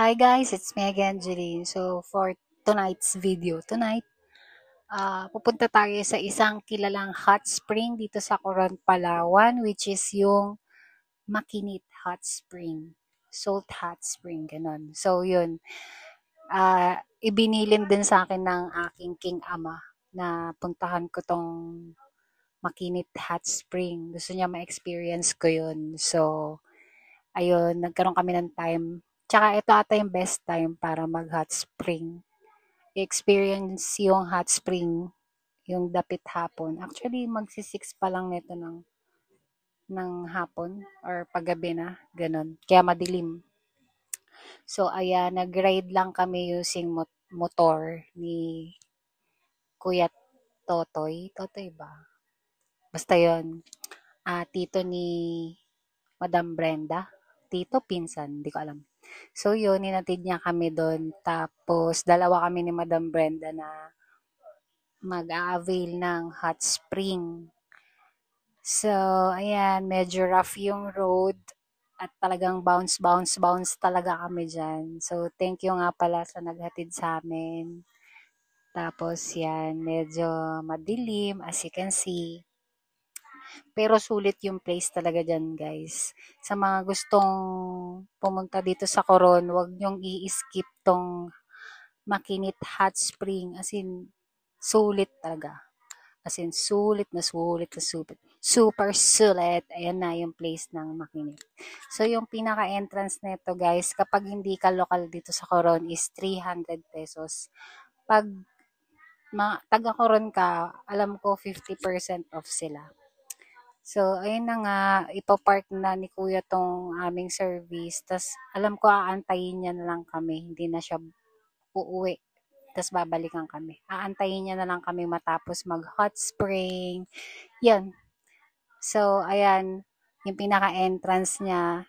Hi guys, it's me again, Jeline. So for tonight's video, pupunta tayo sa isang kilalang hot spring dito sa Coron, Palawan, which is yung Makinit Hot Spring. Salt Hot Spring, ganun. So yun, ibinilin din sa akin ng aking king ama na puntahan ko tong Makinit Hot Spring. Gusto niya ma-experience ko yun. So, ayun, nagkaroon kami ng time. Tsaka ito ata yung best time para mag-hot spring. I-experience yung hot spring, yung dapit hapon. Actually, magsi-6 pa lang nito ng hapon or paggabi na, ganun. Kaya madilim. So, ayan, nag-ride lang kami using motor ni Kuya Totoy. Totoy ba? Basta yun. Tito ni Madam Brenda. Tito, pinsan, hindi ko alam. So yun, ninatid niya kami doon. Tapos, dalawa kami ni Madam Brenda na mag-a-avail ng hot spring. So, ayan, medyo rough yung road at talagang bounce talaga kami dyan. So, thank you nga pala sa naghatid sa amin. Tapos, yan, medyo madilim as you can see. Pero sulit yung place talaga dyan, guys. Sa mga gustong pumunta dito sa Coron, huwag nyong i-skip tong Makinit Hot Spring. As in, sulit talaga. As in, sulit na sulit na sulit. Super sulit. Ayan na yung place ng Makinit. So, yung pinaka-entrance nito, guys, kapag hindi ka lokal dito sa Coron is 300 pesos. Pag taga-Coron ka, alam ko 50% off sila. So, ayun na nga, ipapark na ni Kuya tong aming service. Tas alam ko aantayin niya na lang kami. Hindi na siya uuwi. Tas babalikan kami. Aantayin niya na lang kami matapos mag-hot spring. Yan. So, ayan, yung pinaka-entrance niya.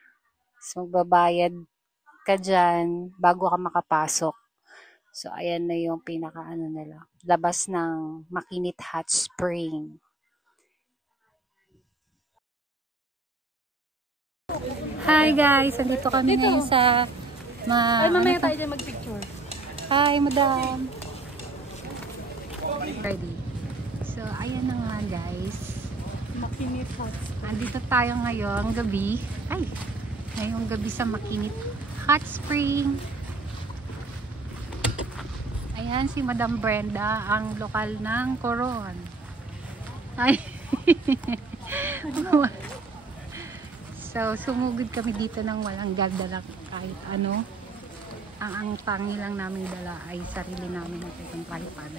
So, magbabayad ka dyan bago ka makapasok. So, ayan na yung pinaka-ano nila. Labas ng Makinit Hot Spring. Hi guys! Andito kami ngayon sa mamaya tayo din mag-picture. Hi, madam! Ready. So, ayan na nga guys. Makinit hot. Andito tayo ngayong gabi. Ngayong gabi sa Makinit Hot Spring. Ayan si Madam Brenda, ang lokal ng Coron. Ay! So, sumugod kami dito ng walang gagdala kahit ano. Ang tangi lang namin dala ay sarili namin at itong palipad.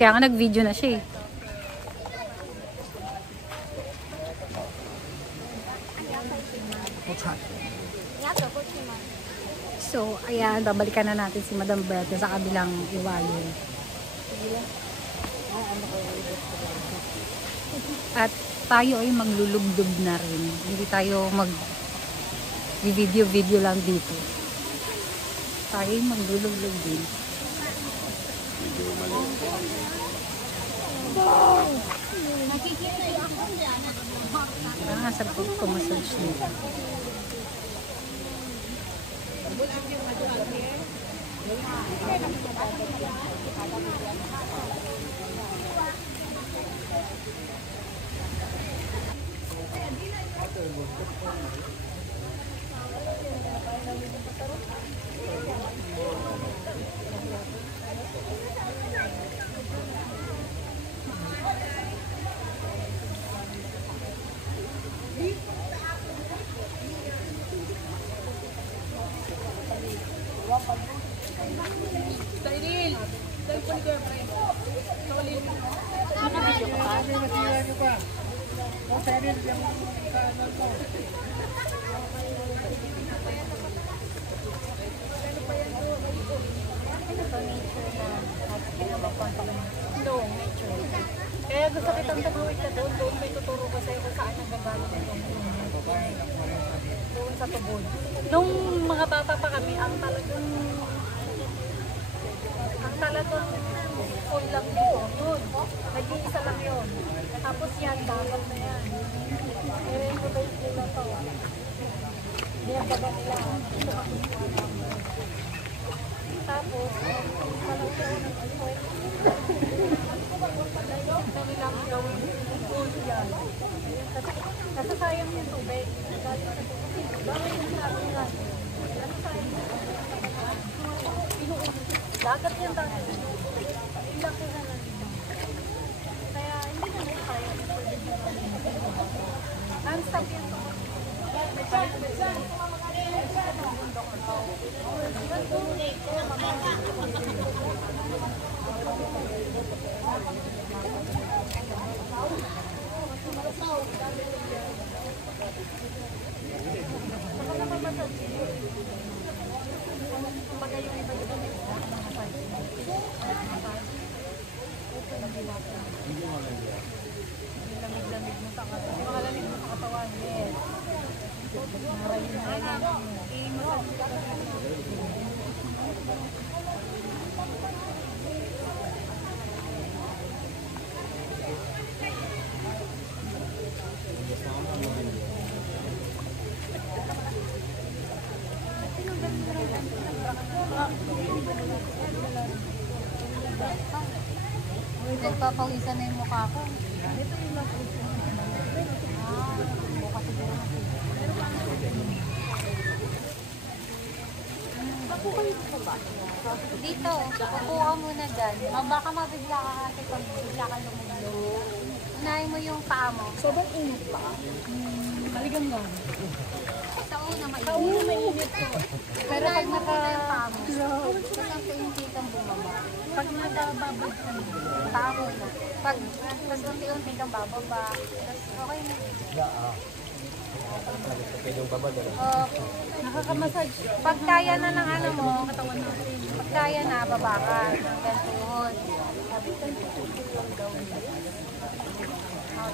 Kaya nga nag-video na siya eh. So, ayan, babalikan na natin si Madam Berta sa kabilang iwalo. At tayo ay maglulubdob na rin. Hindi tayo mag-video lang dito. Tayo ay maglulubdob din. Sarap ko kumassage dito. Kaya gusto kitang tumawid ka doon may tuturo ko sa'yo kung saan nagagaling yung doon sa tubod. Nung mga bata pa kami, ang talagang full lang dito yan, dapat na yan. I-renovate nila to. Niyabaga nila. Tapos, malaki ako ng effort. Na nilang gawin pool yan. Kasi sayang yung tubig. Galing sa tubig. Bakit yung sinabi nila? Kasi sayang yung tubig. Dagat yan dati. Ilaki na lang. Kaya hindi na may kaya. Ang stop yan sa lamig-lamig mo sa katawan. Makalamig mo sa katawan. Yes. Nagpapawisan na yung mukha ko. Dito, kukuha muna dyan. Baka mabigla ka kasi pag bigla ka lumulog. Unahin mo yung paa mo. Sobrang init pa. Maligang lang. Sa una mainit. Sa una mainit ko. Pero pag muna yung paa mo, hanggang unti-unti kang bumaba. Pag nakababad ka na. Paa mo na. Pag mas unti-unti kang bababa, tapos okay na. Okay. Nakaka-massage. Pag kaya na ng ano mo, Katawan natin. pag kaya na, baba ka hanggang tuhod.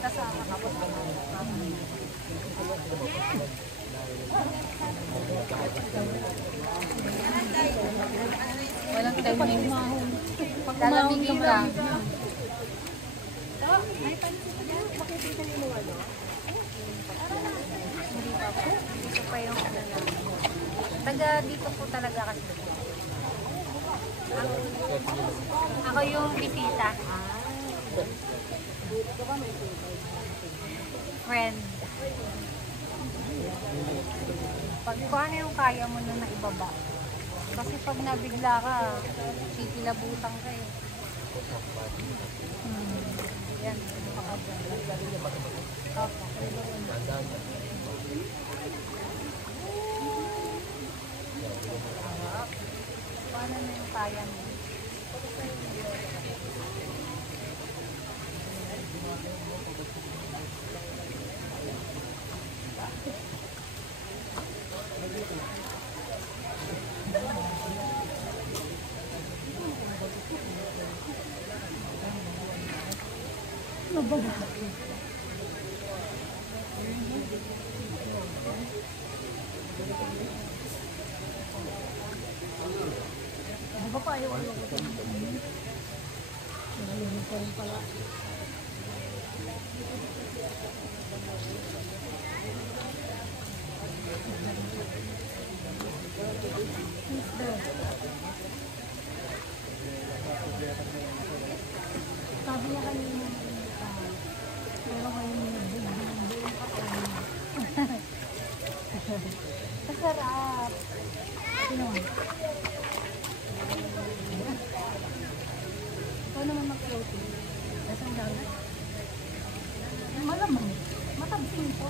Tapos nakapos ka na. Walang timing. Pag lalamigin ka. May pansin ka dyan. Makikita niyo mo ano? Hindi pa po. Dito pa yung ano na. Taga dito po talaga kasi. Ako yung bisita. Friend. Pag kung ano yung kaya mo na naibaba. Kasi pag nabigla ka, sikilabutan ka eh. Yan. Opo. Paano na yung kaya mo? Di ba pa ayaw ko? Sabi niya kanina, pero ngayon buong katawan. Masarap. Sino? Ikaw naman mag-floating. Nasaan dagat? Malamang. Matabsing ko.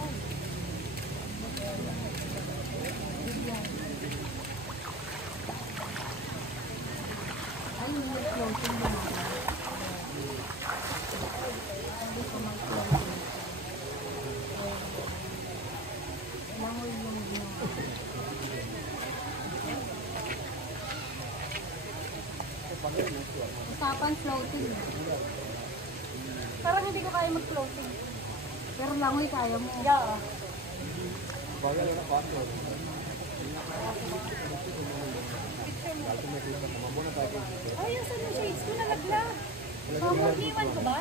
Ay, mag-floating din ako. Sabi ko mag-floating. Langoy yung ginawa. Usapan floating. Parang hindi ko kaya mag-floating. Pero langoy kaya mo. Yeah. Ay, yung sa shades ko nalaglag. So, mag-iwan ko ba?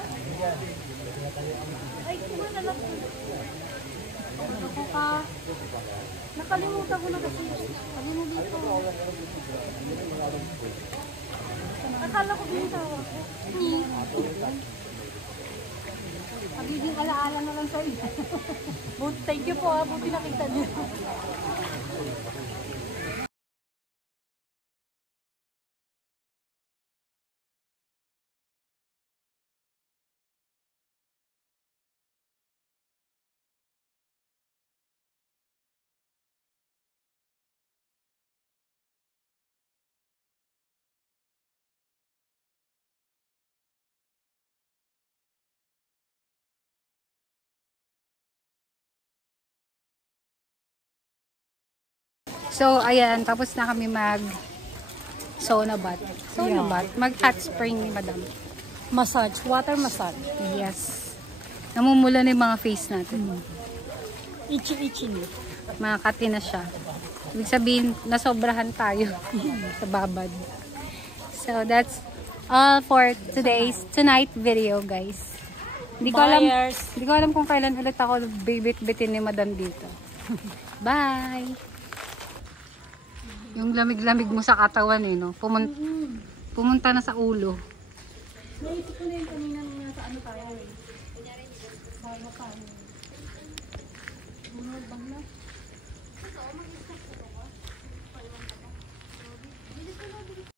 Ay, kuha na lang. Ako ka. Nakalimutan ko na kasi. Ano mo dito? Akala ko binitawa ko. Magiging alaala na lang sa'yo. Thank you po ha. Buti nakita niyo. So, ayan, tapos na kami mag sauna bath. Sauna bath. Mag hot spring ni Madam. Massage. Water massage. Yes. Namumula na yung mga face natin. Itchy-itchy niyo. Makakati na siya. Ibig sabihin, nasobrahan tayo sa babad. So, that's all for tonight video, guys. Hindi ko alam kung kailan ulit ako bibit-bitin ni Madam dito. Bye! Yung lamig-lamig mo sa katawan eh, no? Pumunta na sa ulo. Naisip ko na yung kanina nung nasa ano tayo eh. Bago pa ano. Bang na.